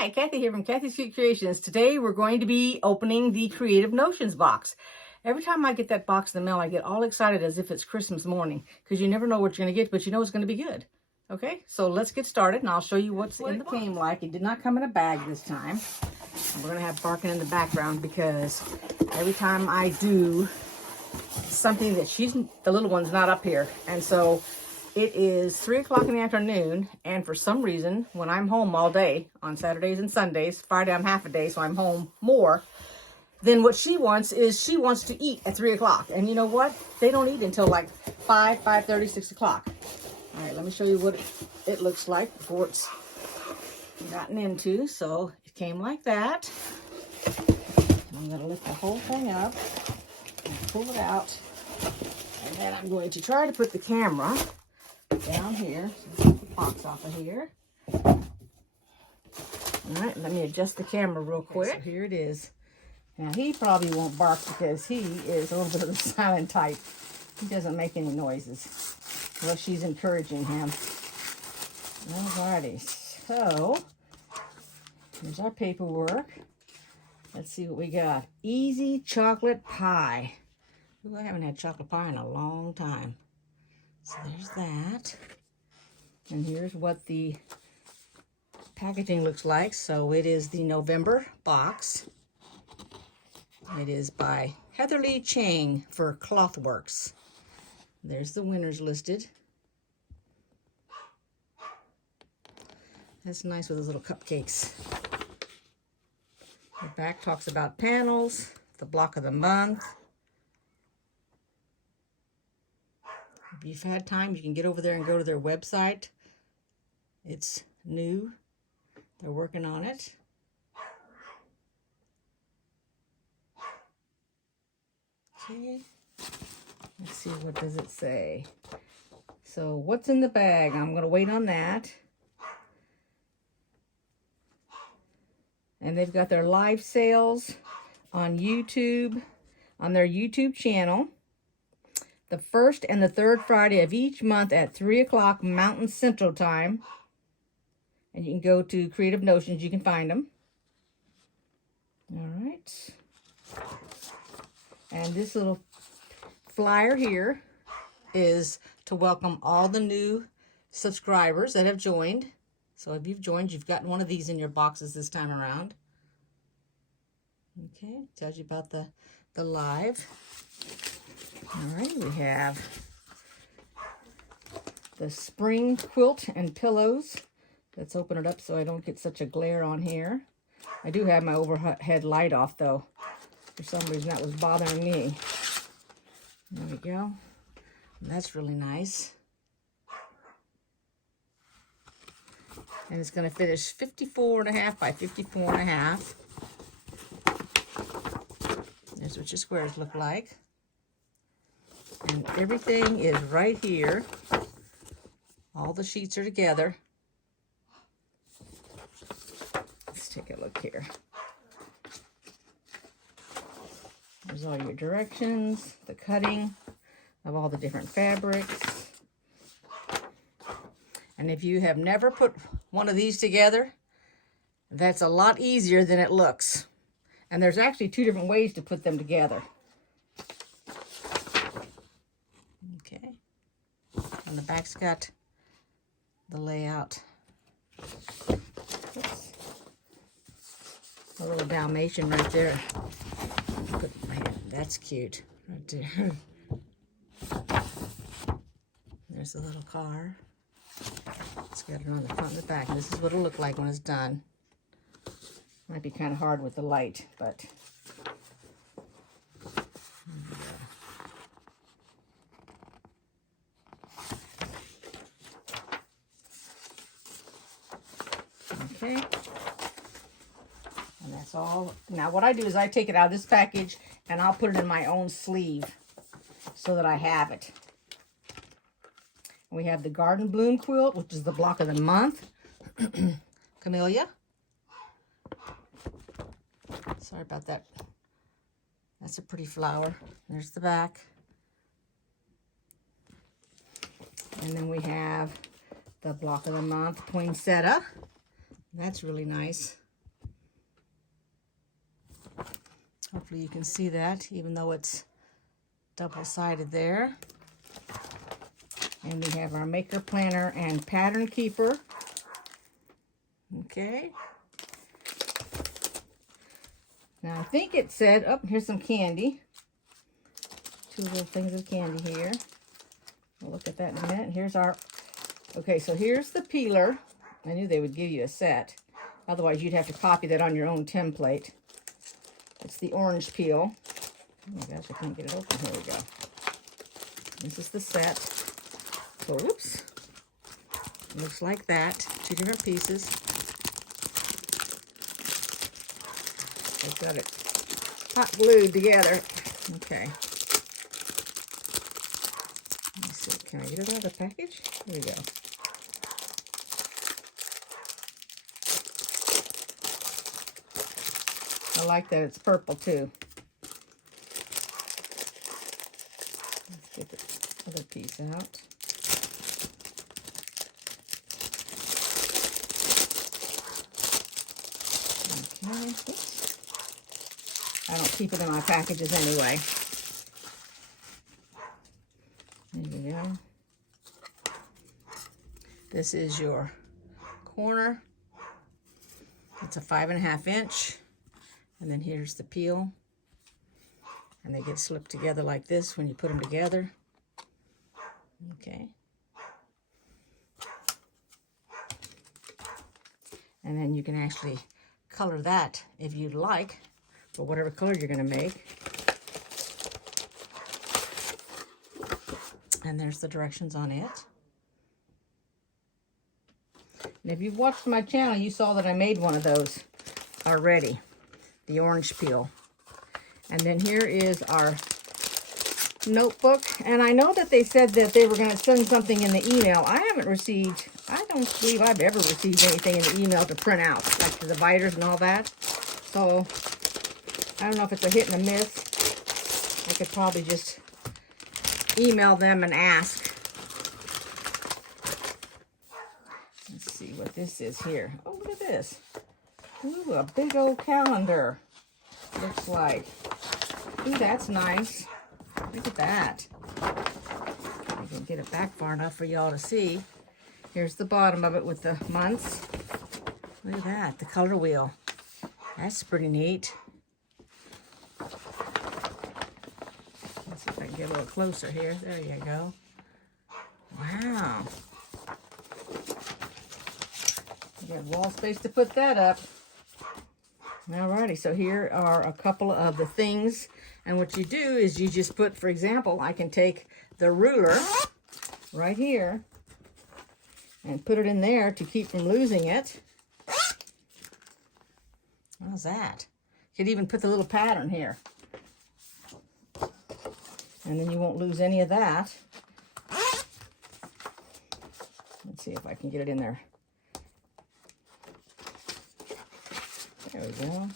Hi, Kathy here from Kathyskutekreations. Today we're going to be opening the Creative Notions box. Every time I get that box in the mail, I get all excited as if it's Christmas morning because you never know what you're going to get, but you know it's going to be good. Okay, so let's get started and I'll show you what's in the box. It came like. It did not come in a bag this time. And we're going to have barking in the background because every time I do something that the little one's not up here. And so it is 3 o'clock in the afternoon, and for some reason, when I'm home all day on Saturdays and Sundays, Friday I'm half a day, so I'm home more, then what she wants is she wants to eat at 3 o'clock. And you know what? They don't eat until like 5, 5:30, 6 o'clock. All right, let me show you what it looks like before it's gotten into. So it came like that. I'm going to lift the whole thing up and pull it out. And then I'm going to try to put the camera down here. So take the box off of here. All right, let me adjust the camera real quick. So here it is. Now he probably won't bark because he is a little bit of the silent type. He doesn't make any noises. Well, she's encouraging him. Alrighty, so here's our paperwork. Let's see what we got. Easy chocolate pie. Ooh, I haven't had chocolate pie in a long time. So there's that. And here's what the packaging looks like. So it is the November box. It is by Heatherly Chang for Clothworks. There's the winners listed. That's nice with those little cupcakes. The back talks about panels, the block of the month. If you've had time, you can get over there and go to their website. It's new. They're working on it. Okay. Let's see, what does it say? So what's in the bag? I'm going to wait on that. And they've got their live sales on YouTube, on their YouTube channel. The first and the third Friday of each month at 3 o'clock Mountain Central Time. And you can go to Creative Notions, you can find them. All right. And this little flyer here is to welcome all the new subscribers that have joined. So if you've joined, you've gotten one of these in your boxes this time around. Okay, tells you about the live. All right, we have the spring quilt and pillows. Let's open it up so I don't get such a glare on here. I do have my overhead light off, though. For some reason, that was bothering me. There we go. That's really nice. And it's going to finish 54.5 by 54.5. There's what your squares look like. And everything is right here. All the sheets are together. Let's take a look here. There's all your directions, the cutting of all the different fabrics. And if you have never put one of these together, that's a lot easier than it looks. And there's actually 2 different ways to put them together. Okay. And the back's got the layout. Oops. A little Dalmatian right there. That's cute. Right there. There's a little car. It's got it on the front and the back. This is what it'll look like when it's done. Might be kind of hard with the light, but okay. And that's all. Now what I do is I take it out of this package and I'll put it in my own sleeve so that I have it. We have the Garden Bloom quilt, which is the block of the month. Camellia. Sorry about that. That's a pretty flower. There's the back. And then we have the block of the month, poinsettia. That's really nice. Hopefully you can see that, even though it's double-sided there. And we have our maker planner and pattern keeper. Okay. Now I think it said, oh, here's some candy. 2 little things of candy here. We'll look at that in a minute. Here's our, okay, so here's the peeler. I knew they would give you a set. Otherwise, you'd have to copy that on your own template. It's the orange peel. Oh my gosh, I can't get it open. Here we go. This is the set. So, whoops. It looks like that. 2 different pieces. I've got it hot glued together. Okay. Let me see. Can I get it out of the package? Here we go. I like that it's purple too. Let's get the other piece out. Okay. Oops. I don't keep it in my packages anyway. There we go. This is your corner. It's a 5.5 inch. And then here's the peel. And they get slipped together like this when you put them together. Okay. And then you can actually color that if you'd like, for whatever color you're going to make. And there's the directions on it. And if you've watched my channel, you saw that I made one of those already. The orange peel. And then here is our notebook. And I know that they said that they were going to send something in the email. I haven't received, I don't believe I've ever received anything in the email to print out, like the dividers and all that. So I don't know if it's a hit and a miss. I could probably just email them and ask. Let's see what this is here. Oh, look at this. Ooh, a big old calendar. Looks like. Ooh, that's nice. Look at that. I can get it back far enough for y'all to see. Here's the bottom of it with the months. Look at that, the color wheel. That's pretty neat. Let's see if I can get a little closer here. There you go. Wow. You got wall space to put that up. Alrighty, so here are a couple of the things. And what you do is you just put, for example, I can take the ruler right here and put it in there to keep from losing it. How's that? You could even put the little pattern here. And then you won't lose any of that. Let's see if I can get it in there. There we go.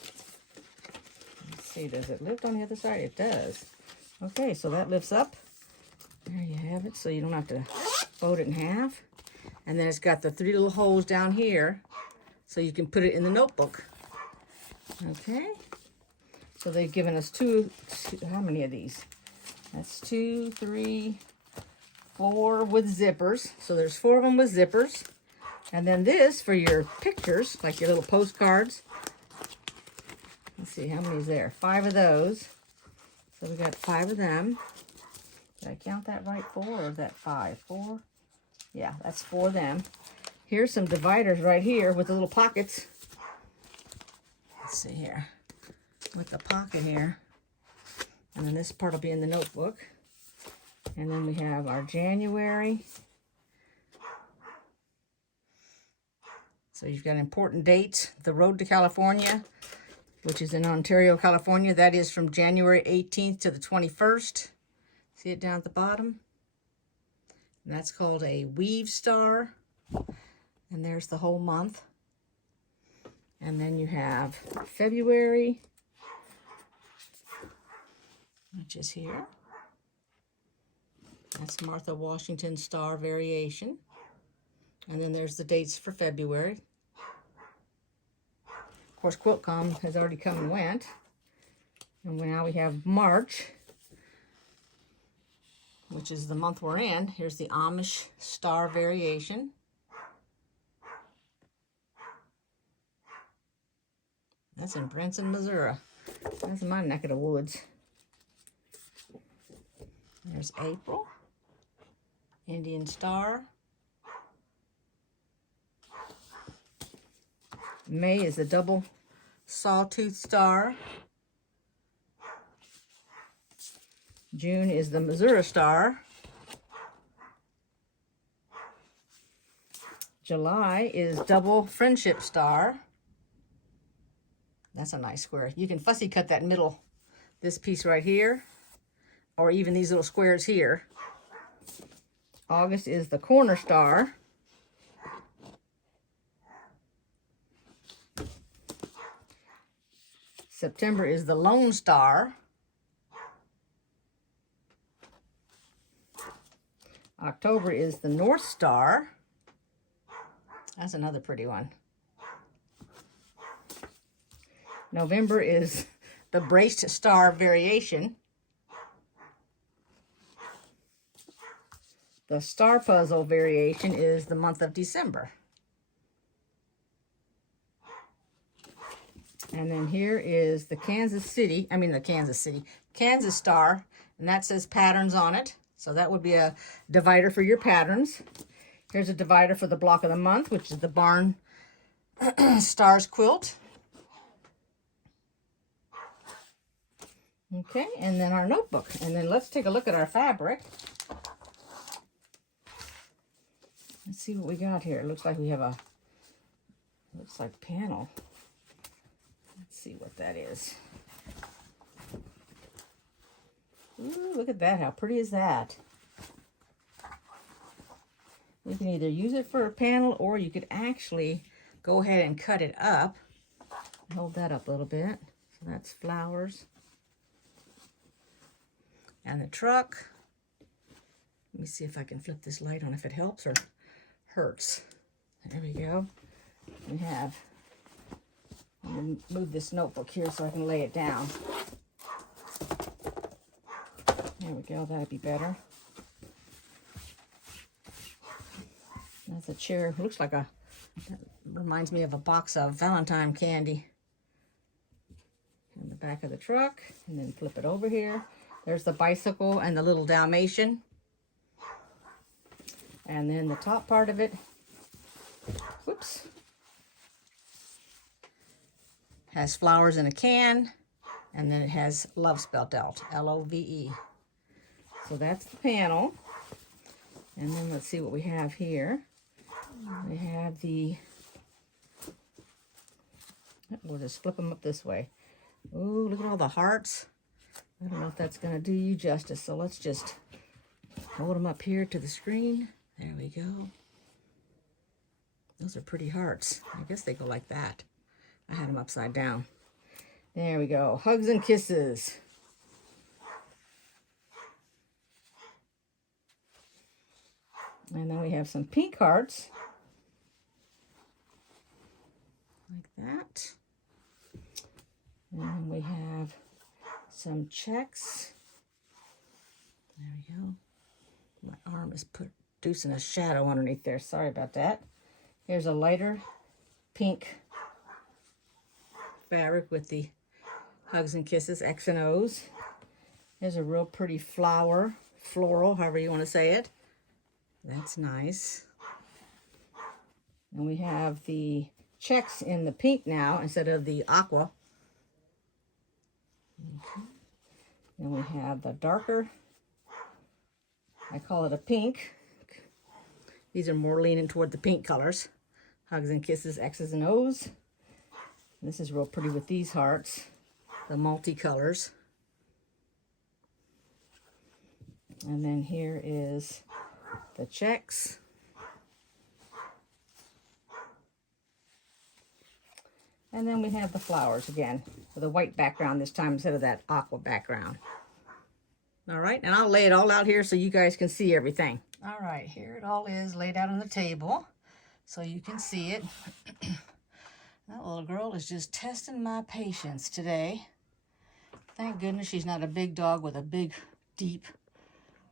Let's see, does it lift on the other side? It does. Okay, so that lifts up. There you have it, so you don't have to fold it in half. And then it's got the 3 little holes down here, so you can put it in the notebook. Okay. So they've given us two, how many of these? That's 2, 3, 4 with zippers. So there's 4 of them with zippers. And then this for your pictures, like your little postcards. Let's see, how many is there? 5 of those. So we got 5 of them. Did I count that right? 4 or is that 5? 4? Yeah, that's 4 of them. Here's some dividers right here with the little pockets. Let's see here. With the pocket here. And then this part will be in the notebook. And then we have our January. So you've got important dates. The Road to California, which is in Ontario, California. That is from January 18th to the 21st. See it down at the bottom? And that's called a weave star. And there's the whole month. And then you have February, which is here. That's Martha Washington Star Variation. And then there's the dates for February. Of course, QuiltCom has already come and went. And now we have March, which is the month we're in. Here's the Amish star variation. That's in Branson, Missouri. That's my neck of the woods. There's April, Indian star. May is a double sawtooth star. June is the Missouri star. July is double friendship star. That's a nice square. You can fussy cut that middle, this piece right here, or even these little squares here. August is the corner star. September is the lone star. October is the North Star. That's another pretty one. November is the Braced Star variation. The Star Puzzle variation is the month of December. And then here is the Kansas Star, and that says patterns on it. So that would be a divider for your patterns. Here's a divider for the block of the month, which is the Barn Stars quilt. Okay, and then our notebook. And then let's take a look at our fabric. Let's see what we got here. It looks like we have a, looks like panel. Let's see what that is. Ooh, look at that. How pretty is that? You can either use it for a panel or you could actually go ahead and cut it up. Hold that up a little bit. So that's flowers. And the truck. Let me see if I can flip this light on, if it helps or hurts. There we go. We have, I'm going to move this notebook here so I can lay it down. There we go, that'd be better. That's a chair. Looks like a, that reminds me of a box of Valentine candy. In the back of the truck, and then flip it over here. There's the bicycle and the little Dalmatian. And then the top part of it, whoops, has flowers in a can, and then it has love spelled out, L-O-V-E. So that's the panel. And then let's see what we have here. We have the, we'll just flip them up this way. Ooh, look at all the hearts. I don't know if that's going to do you justice, so let's just hold them up here to the screen. There we go. Those are pretty hearts. I guess they go like that. I had them upside down. There we go. Hugs and kisses. And then we have some pink hearts. Like that. And we have some checks. There we go. My arm is producing a shadow underneath there. Sorry about that. Here's a lighter pink fabric with the hugs and kisses, X and O's. Here's a real pretty flower, floral, however you want to say it. That's nice. And we have the checks in the pink now instead of the aqua. Okay. Then we have the darker, I call it a pink. These are more leaning toward the pink colors. Hugs and kisses, X's and O's. This is real pretty with these hearts, the multicolors. And then here is the checks. And then we have the flowers again with a white background this time instead of that aqua background. All right, and I'll lay it all out here so you guys can see everything. All right, here it all is laid out on the table so you can see it. That little girl is just testing my patience today. Thank goodness she's not a big dog with a big, deep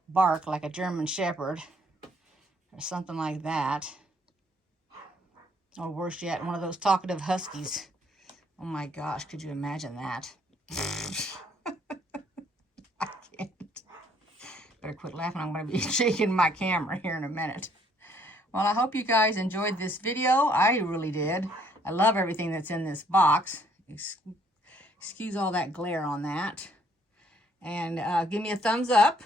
bark like a German Shepherd or something like that. Or worse yet, one of those talkative Huskies. Oh my gosh, could you imagine that? I can't. Better quit laughing. I'm going to be shaking my camera here in a minute. Well, I hope you guys enjoyed this video. I really did. I love everything that's in this box. Excuse all that glare on that. And give me a thumbs up.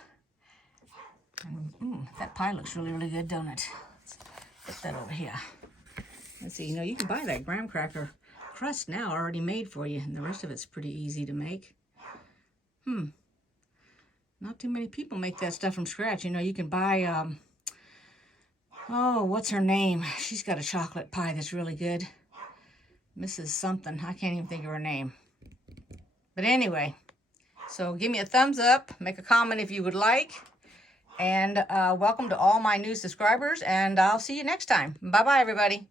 That pie looks really, really good, don't it? Let's put that over here. Let's see, you know, you can buy that graham cracker crust now already made for you, and the rest of it's pretty easy to make. Not too many people make that stuff from scratch. You know, you can buy, oh, what's her name? She's got a chocolate pie that's really good. Mrs. something. I can't even think of her name. But anyway, so give me a thumbs up. Make a comment if you would like. And welcome to all my new subscribers. And I'll see you next time. Bye-bye, everybody.